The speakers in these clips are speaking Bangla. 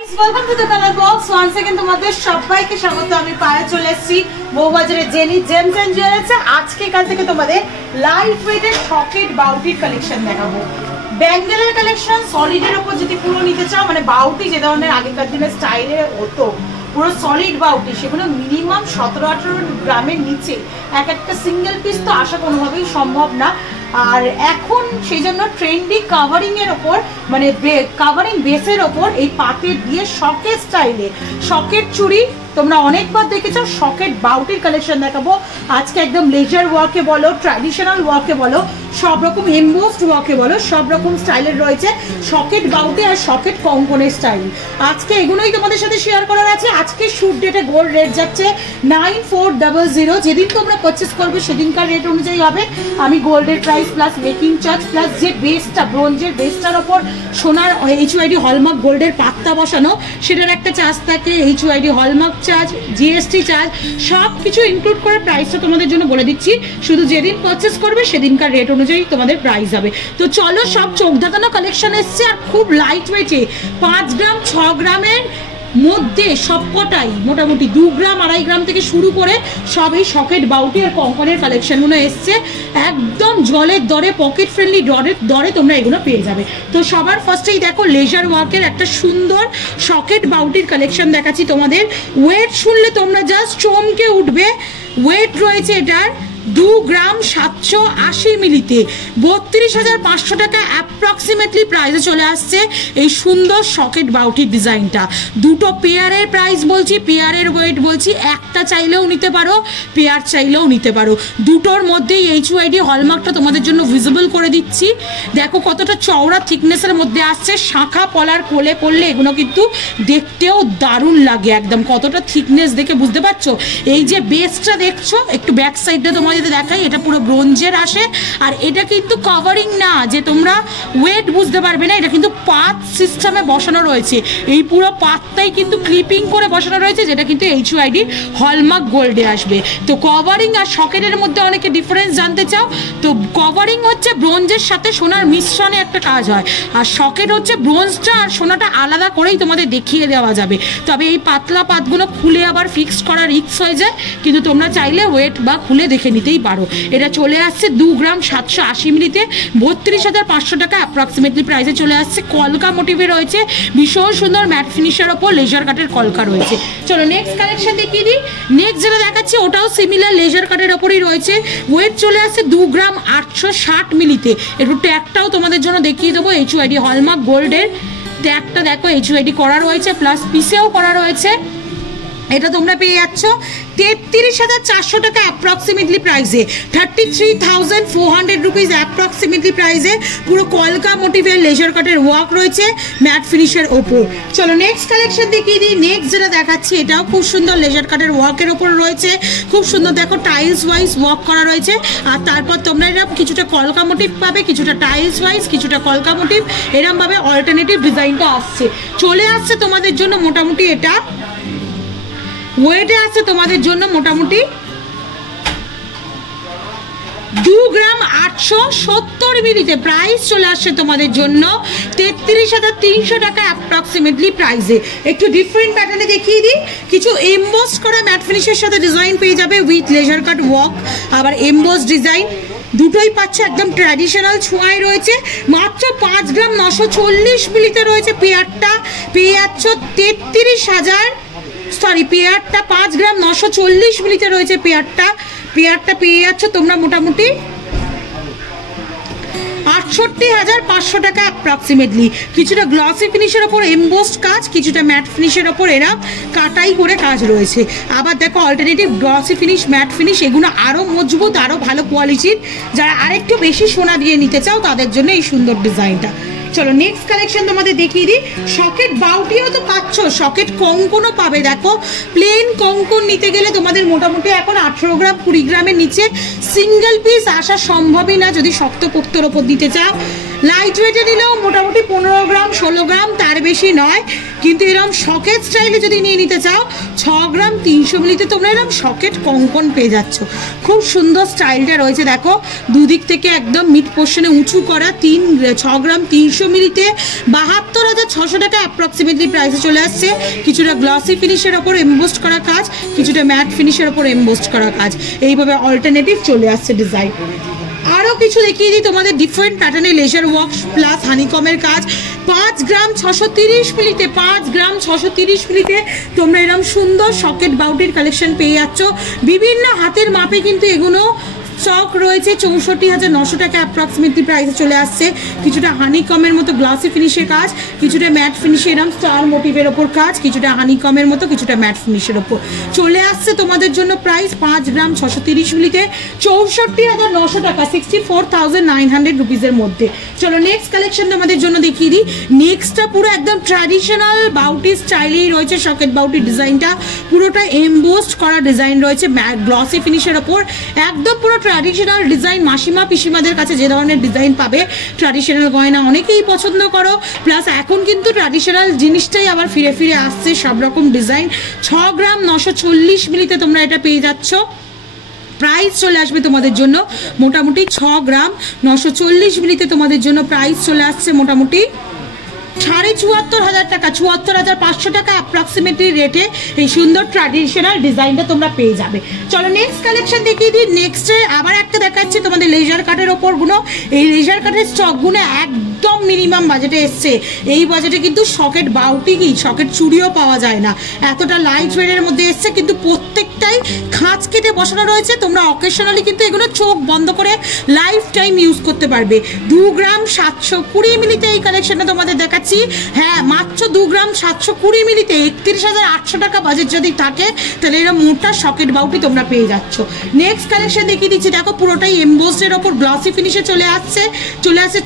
Welcome to the colour box once again তোমাদের সবাইকে স্বাগত। আমি পায়ে চলে এসেছি বউবাজারে জেনি জেমস এন্ড জুয়েলার্সে। আজকে কাল থেকে তোমাদের লাইট ওয়েটের সকেট বাউটির কালেকশন দেখাবো। ব্যাঙ্গেলের কালেকশন সলিডের উপর যদি পুরো নিতে চাও, মানে বাউটি যে ধরনের আগেকার দিনের স্টাইলে হতো পুরো সলিড বাউটি, সেগুলো মিনিমাম 17-18 গ্রামের নিচে এক একটা সিঙ্গেল পিস তো আসা কোনোভাবেই সম্ভব না। আর এখন সেই জন্য ট্রেন্ডি কাভারিং এর ওপর, মানে কাভারিং বেসের ওপর এই পাতের দিয়ে সকেট স্টাইলে সকেট চুড়ি তোমরা অনেকবার দেখেছো। সকেট বাউটির কালেকশন দেখাবো আজকে। একদম লেজার ওয়ার্কে বলো, ট্র্যাডিশনাল ওয়ার্কে বলো, সব রকম এমবোসড ওয়ার্কে বলো, সব রকম স্টাইলের রয়েছে সকেট বাউটি আর সকেট কঙ্কনের স্টাইল। আজকে এগুলোই তোমাদের সাথে শেয়ার করার আছে। আজকে শুট ডেটে গোল্ড রেট যাচ্ছে 9400। যেদিন তোমরা পারচেস করবে সেদিনকার রেট অনুযায়ী হবে। আমি গোল্ডের price plus making charge plus যে বেসটা ব্রোঞ্জের বেসটার ওপর সোনার HYD হলমার্ক গোল্ডের পাত্তা বসানো, সেটার একটা চার্জ থাকে, HYD hallmark charge, GST charge, সব কিছু ইনক্লুড করে প্রাইসটা তোমাদের জন্য বলে দিচ্ছি। শুধু যেদিন পারচেস করবে সেদিনকার রেট অনুযায়ী তোমাদের প্রাইস হবে। তো চলো, সব চোখ ধাঁধানো কালেকশন এসছে আর খুব লাইট ওয়েটে 5 গ্রাম 6 গ্রামের মধ্যে সবকটাই মোটামুটি 2 গ্রাম 2.5 গ্রাম থেকে শুরু করে সব এই সকেট বাউটি আর কঙ্কনের কালেকশনগুলো এসছে। একদম জলের দরে, পকেট ফ্রেন্ডলি দরে তোমরা এগুলো পেয়ে যাবে। তো সবার ফার্স্টেই দেখো লেজার ওয়ার্কের একটা সুন্দর সকেট বাউটির কালেকশন দেখাচ্ছি তোমাদের। ওয়েট শুনলে তোমরা জাস্ট চমকে উঠবে। ওয়েট রয়েছে এটার 2 গ্রাম 780 মিলিতে 32,500 টাকা অ্যাপ্রক্সিমেটলি প্রাইসে চলে আসছে এই সুন্দর সকেট বাউটির ডিজাইনটা। দুটো পেয়ারের প্রাইস বলছি, পেয়ারের ওয়েট বলছি। একটা চাইলেও নিতে পারো, পেয়ার চাইলেও নিতে পারো। দুটোর মধ্যেই HYD হলমার্কটা তোমাদের জন্য ভিজিবল করে দিচ্ছি। দেখো কতটা চওড়া থিকনেসের মধ্যে আসছে। শাঁখা পলার কোলে পড়লে এগুলো কিন্তু দেখতেও দারুণ লাগে। একদম কতটা থিকনেস দেখে বুঝতে পারছো। এই যে বেসটা দেখছো, একটু ব্যাক সাইডটা তোমার যদি দেখাই, এটা পুরো ব্রোঞ্জের আসে। আর এটা কিন্তু কভারিং না যে তোমরা ওয়েট বুঝতে পারবে না, এটা কিন্তু পাত সিস্টেমে বসানো রয়েছে। এই পুরো পাতটাই কিন্তু ক্লিপিং করে বসানো রয়েছে, যেটা কিন্তু HYD হলমার্ক গোল্ডে আসবে। তো কভারিং আর সকেটের মধ্যে অনেকে ডিফারেন্স জানতে চাও। তো কভারিং হচ্ছে ব্রোঞ্জের সাথে সোনার মিশ্রণে একটা কাজ হয়, আর সকেট হচ্ছে ব্রোঞ্জটা আর সোনাটা আলাদা করেই তোমাদের দেখিয়ে দেওয়া যাবে। তবে এই পাতলা পাতগুলো খুলে আবার ফিক্স করা রিস্ক হয়ে যায়, কিন্তু তোমরা চাইলে ওয়েট বা খুলে দেখে নিতেই পারো। এটা চলে আসছে 2 গ্রাম 780 মিলিতে 32,500 টাকা অ্যাপ্রক্সিমেটলি প্রাইসে চলে আসছে। কলকা মোটিভে রয়েছে, ভীষণ সুন্দর ম্যাট ফিনিশের ওপর লেজার কাটের কলকা রয়েছে। চলো নেক্সট কালেকশন দেখিয়ে দিই। নেক্সট যেটা দেখাচ্ছি ওটাও সিমিলার লেজার কাটের ওপরই রয়েছে। ওয়েট চলে আসছে 2 গ্রাম 860 মিলিতে। একটু ট্যাগটাও তোমাদের জন্য দেখিয়ে দেবো। HYD হলমার্ক গোল্ডের ট্যাগটা দেখো, HYD করা রয়েছে প্লাস পিসেও করা রয়েছে। এটা তোমরা পেয়ে যাচ্ছ 33,400 টাকা অ্যাপ্রক্সিমেটলি প্রাইসে, 33,400 রুপিস অ্যাপ্রক্সিমেটলি প্রাইসে। পুরো কলকা মোটিভের লেজার কাটের ওয়ার্ক রয়েছে ম্যাট ফিনিশের ওপর। চলো নেক্সট কালেকশন দেখিয়ে দিই। নেক্সট যেটা দেখাচ্ছি এটাও খুব সুন্দর লেজার কাটের ওয়ার্কের ওপর রয়েছে। খুব সুন্দর দেখো টাইলস ওয়াইজ ওয়ার্ক করা রয়েছে। আর তারপর তোমরা এটা কিছুটা কলকা মোটিভ পাবে, কিছুটা টাইলস ওয়াইজ, কিছুটা কলকা মোটিভ, এরমভাবে অল্টারনেটিভ ডিজাইনটা আসছে। চলে আসছে তোমাদের জন্য মোটামুটি এটা ওয়েটে আছে তোমাদের জন্য মোটামুটি 2 গ্রাম 870 মিলিতে। প্রাইস চলে আসছে তোমাদের জন্য 33,300 টাকা অ্যাপ্রক্সিমেটলি প্রাইসে। একটু ডিফারেন্ট প্যাটার্নে দেখিয়ে দিই। কিছু এমবোস করা ম্যাট ফিনিশের সাথে ডিজাইন পেয়ে যাবে উইথ লেজার কাট ওয়ার্ক, আবার এমবোস ডিজাইন দুটোই পাচ্ছে। একদম ট্র্যাডিশনাল ছোঁয়ায় রয়েছে। মাত্র 5 গ্রাম 940 মিলিতে রয়েছে পেয়ারটা। পেয়ে যাচ্ছ 33,000, সরি পেয়ারটা 5 গ্রাম 940 মিলিতে রয়েছে পেয়ারটা পেয়ে যাচ্ছ তোমরা মোটামুটি 68,500 টাকা অ্যাপ্রক্সিমেটলি। কিছুটা গ্লসি ফিনিশের ওপর এমবোসড কাজ, কিছুটা ম্যাট ফিনিশের ওপর এরা কাটাই করে কাজ রয়েছে। আবার দেখো alternative glossy finish, mat finish, এগুলো আরও মজবুত, আরও ভালো কোয়ালিটির। যারা আরেকটু বেশি সোনা দিয়ে নিতে চাও তাদের জন্য এই সুন্দর ডিজাইনটা। চলো নেক্সট কালেকশন তোমাদের দেখিয়ে দিই। সকেট বাউটিও তো পাচ্ছ, সকেট কঙ্কনও পাবে। দেখো প্লেন কঙ্কন নিতে গেলে তোমাদের মোটামুটি এখন 18 গ্রাম 20 গ্রামের নিচে সিঙ্গেল পিস আসা সম্ভবই না যদি শক্তপোক্তর ওপর দিতে চাও। লাইট ওয়েটে নিলেও মোটামুটি 15 গ্রাম 16 গ্রাম, তার বেশি নয়। কিন্তু এরকম সকেট স্টাইলে যদি নিয়ে নিতে চাও 6 গ্রাম 300 মিলিতে তোমরা এরকম সকেট কঙ্কন পেয়ে যাচ্ছ। খুব সুন্দর স্টাইলটা রয়েছে, দেখো দুদিক থেকে একদম মিড পোর্শনে উঁচু করা। 6 গ্রাম 300 মিলিতে 72,600 টাকা অ্যাপ্রক্সিমেটলি প্রাইসে চলে আসছে। কিছুটা গ্লসি ফিনিশের ওপর এমবোস্ট করা কাজ, কিছুটা ম্যাট ফিনিশের ওপর এমবোস্ট করা কাজ, এইভাবে অল্টারনেটিভ চলে আসছে ডিজাইন। আরও কিছু দেখিয়ে দিই তোমাদের, ডিফারেন্ট প্যাটার্নে লেজার ওয়ার্ক প্লাস হানিকমের কাজ। 5 গ্রাম 630 মিলিতে 5 গ্রাম 630 মিলিতে তোমরা এরকম সুন্দর সকেট বাউটির কালেকশন পেয়ে যাচ্ছ। বিভিন্ন হাতের মাপে কিন্তু এগুলো স্টক রয়েছে। 64,900 টাকা অ্যাপ্রক্সিমেটলি প্রাইসে চলে আসছে। কিছুটা হানিকমের মতো গ্লাসি ফিনিশের কাজ, কিছুটা ম্যাট ফিনিশে এরকম স্টার মোটিভের ওপর কাজ, কিছুটা হানিকমের মতো, কিছুটা ম্যাট ফিনিশের ওপর চলে আসছে তোমাদের জন্য। প্রাইস 5 গ্রাম 630 মিলিতে 64,900 টাকা, 64,900 রুপিসের মধ্যে। চলো নেক্সট কালেকশন তোমাদের জন্য দেখিয়ে দিই। নেক্সটটা পুরো একদম ট্র্যাডিশনাল বাউটি স্টাইলেই রয়েছে। সকেট বাউটি ডিজাইনটা পুরোটা এমবোস্ট করা ডিজাইন রয়েছে গ্লসি ফিনিশের ওপর, একদম পুরো ট্র্যাডিশনাল ডিজাইন। মাসিমা পিসিমাদের কাছে যে ধরনের ডিজাইন পাবে, ট্র্যাডিশনাল গয়না অনেকেই পছন্দ করো, প্লাস এখন কিন্তু ট্র্যাডিশনাল জিনিসটাই আবার ফিরে ফিরে আসছে, সব রকম ডিজাইন। 6 গ্রাম 940 মিলিতে তোমরা এটা পেয়ে যাচ্ছ। প্রাইস চলে আসবে তোমাদের জন্য মোটামুটি 6 গ্রাম 940 মিলিতে তোমাদের জন্য প্রাইস চলে আসছে মোটামুটি 74,500 টাকা, 74,500 টাকা অ্যাপ্রক্সিমেটলি রেটে এই সুন্দর ট্র্যাডিশনাল ডিজাইনটা তোমরা পেয়ে যাবে। চলো নেক্সট কালেকশন দেখিয়ে দিই। নেক্সটে আবার একটা দেখাচ্ছি তোমাদের লেজার কাটের ওপরগুলো। এই লেজার কাটের স্টকগুলো একদম মিনিমাম বাজেটে এসছে। এই বাজেটে কিন্তু সকেট বাউটি কি সকেট চুড়িও পাওয়া যায় না, এতটা লাইট ওয়েটের মধ্যে এসছে। কিন্তু প্রত্যেকটাই খাঁজ কেটে বসানো রয়েছে। তোমরা অকেশনালি কিন্তু এগুলো চোখ বন্ধ করে লাইফ টাইম ইউজ করতে পারবে। 2 গ্রাম 720 মিলিতে এই কালেকশনটা তোমাদের দেখাচ্ছি। হ্যাঁ, মাত্র 2 গ্রাম 720 মিলিতে 31,800 টাকা বাজেট যদি থাকে তাহলে এরা মোটা সকেট বাউটি তোমরা পেয়ে যাচ্ছ। নেক্সট কালেকশন দেখিয়ে দিচ্ছি, দেখো পুরোটাই এমবোসের ওপর গ্লসি ফিনিশে চলে আসছে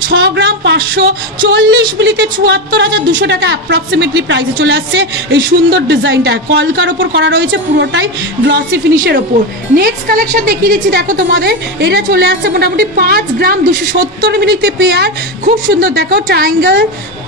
6 গ্রাম 540 মিলিতে 74,200 টাকা অ্যাপ্রক্সিমেটলি প্রাইসে চলে আসছে। এই সুন্দর ডিজাইনটা কলকার ওপর করা রয়েছে, পুরোটাই গ্লসি ফিনিশের ওপর। নেক্সট কালেকশন দেখিয়ে দিচ্ছি, দেখো তোমাদের এটা চলে আসছে মোটামুটি 5 গ্রাম 270 মিলিতে পেয়ার। খুব সুন্দর, দেখো ট্রায়াঙ্গেল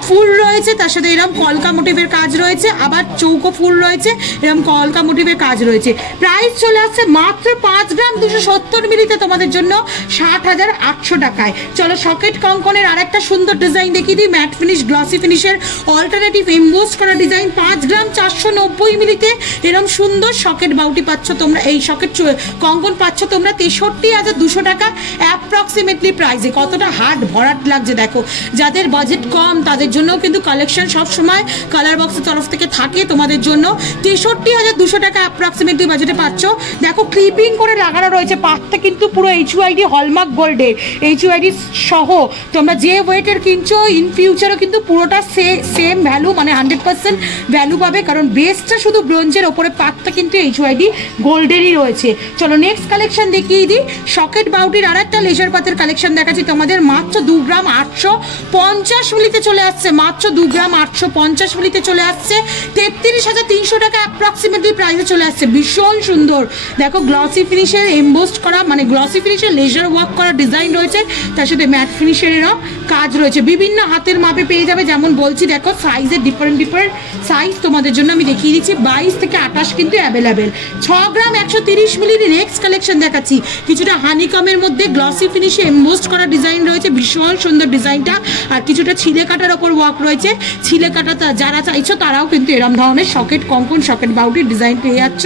ফুল রয়েছে, তার সাথে এরকম কলকা মোটিভের কাজ রয়েছে, আবার চৌকো ফুল রয়েছে, এরকম কলকা মোটিভের কাজ রয়েছে। প্রাইস চলে আসছে মাত্র 5 গ্রাম 270 মিলিতে তোমাদের জন্য 60,800 টাকায়। চলো সকেট কঙ্কনের আরেকটা সুন্দর ডিজাইন দেখিয়ে দিই। ম্যাট ফিনিশ গ্লসি ফিনিশের অল্টারনেটিভ এমবোস্ট করা ডিজাইন। 5 গ্রাম 490 মিলিতে এরকম সুন্দর সকেট বাউটি পাচ্ছ তোমরা, এই সকেট কঙ্কন পাচ্ছ তোমরা 63,200 টাকা অ্যাপ্রক্সিমেটলি প্রাইসে। কতটা হার্ড ভরাট লাগছে দেখো। যাদের বাজেট কম তাদের জন্য কিন্তু কালেকশন সব সময় কালার বক্সের তরফ থেকে থাকে তোমাদের জন্য। 63,200 টাকা অ্যাপ্রক্সিমেটলি বাজেটে পাচ্ছ। দেখো ক্লিপিং করে লাগানো রয়েছে, পাতটা কিন্তু পুরো HUID হলমার্ক গোল্ডের, HUID সহ তোমরা যে ওয়েটের কিনছো ইন ফিউচারও কিন্তু পুরোটা সেম ভ্যালু, মানে 100% ভ্যালু পাবে, কারণ বেসটা শুধু ব্রোঞ্জের ওপরে, পাতটা কিন্তু HUID গোল্ডেরই রয়েছে। চলো নেক্সট কালেকশন দেখিয়ে দিই। সকেট বাউটির আর একটা লেজার পাতের কালেকশন দেখাচ্ছি তোমাদের। মাত্র 2 গ্রাম 850 মিলিতে চলে আসছে, মাত্র 2 গ্রাম 850 মিলিতে চলে আসছে 33,300 টাকা অ্যাপ্রক্সিমেটলি প্রাইসে চলে আসছে। ভীষণ সুন্দর, দেখো গ্লসি ফিনিশের এমবোস্ট করা, মানে গ্লসি ফিনিশের লেজার ওয়ার্ক করা ডিজাইন রয়েছে, তার সাথে ম্যাট ফিনিশেরও কাজ রয়েছে। বিভিন্ন হাতের মাপে পেয়ে যাবে, যেমন বলছি দেখো সাইজের ডিফারেন্ট সাইজ তোমাদের জন্য আমি দেখিয়ে দিচ্ছি। 22 থেকে 28 কিন্তু অ্যাভেলেবেল। 6 গ্রাম 130 মিলির নেক্সট কালেকশন দেখাচ্ছি। কিছুটা হানিকমের মধ্যে গ্লসি ফিনিশে এমবোস্ট করা ডিজাইন রয়েছে, ভীষণ সুন্দর ডিজাইনটা। আর কিছুটা ছিলে কাটার ওপর ওয়ার্ক রয়েছে। ছিলে কাটা যারা চাইছো তারাও কিন্তু এরকম ধরনের সকেট কঙ্কন সকেট বাউটির ডিজাইন পেয়ে যাচ্ছ।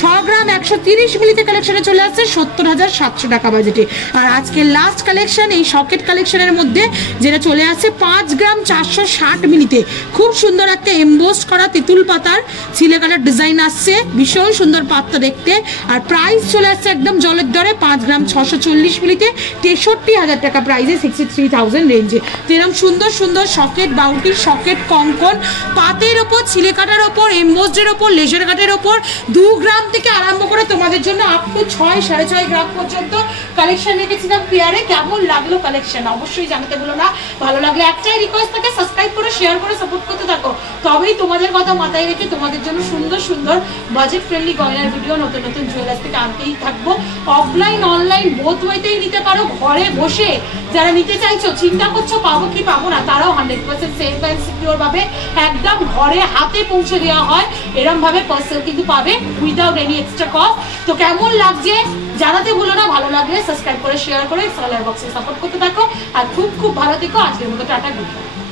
6 গ্রাম 130 মিলিতে কালেকশনে চলে আসছে 70,700 টাকা বাজেটে। আর আজকে লাস্ট কালেকশন এই সকেট কালেকশনের মধ্যে যেটা চলে আসছে 5 গ্রাম 460 মিলিতে। খুব সুন্দর একটা এমবোস্ট করা তেঁতুল পাতার ছিলে কাটার ডিজাইন আসছে, ভীষণ সুন্দর পাতটা দেখতে। আর প্রাইস চলে আসছে একদম জলের দরে 5 গ্রাম 640 মিলিতে 63,000 টাকা প্রাইসে, 63,000 রেঞ্জে। তো এরকম সুন্দর সুন্দর সকেট বাউটি সকেট কঙ্কন পাতের ওপর, ছিলে কাটার ওপর, এমবোস্টের ওপর, লেজার কাটের ওপর 2 গ্রাম থেকে আরম্ভ করে তোমাদের জন্য আপ টু 6-6.5 গ্রাম পর্যন্ত কালেকশন রেখেছিলাম পেয়ারে। কেমন লাগলো কালেকশন অবশ্যই জানাতে ভুলো না। ভালো লাগলে একটাই রিকোয়েস্ট থাকে, সাবস্ক্রাইব করে শেয়ার করে সাপোর্ট করতে থাকো, তবেই তোমাদের কথা মাথায় রেখে তোমাদের জন্য সুন্দর সুন্দর বাজেট ফ্রেন্ডলি গয়নার ভিডিও নতুন নতুন জুয়েলার্স থেকে আনতেই থাকবো। অফলাইন অনলাইন বোথ ওয়েতেই নিতে পারো। ঘরে বসে যারা নিতে চাইছো, চিন্তা করছো পাবো কি পাবো না, তারাও 100% সেফ অ্যান্ড সিকিউর ভাবে একদম ঘরে হাতে পৌঁছে দেওয়া হয়। এরম ভাবে পার্সেল কিন্তু পাবে উইদাউট এনি এক্সট্রা কস্ট। তো কেমন লাগছে জানাতে ভুলো না। ভালো লাগলে সাবস্ক্রাইব করে শেয়ার করে সেলার বক্সে সাপোর্ট করতে থাকো। আর খুব খুব ভালো থেকো। আজকের মতো টাটা, গুড বাই।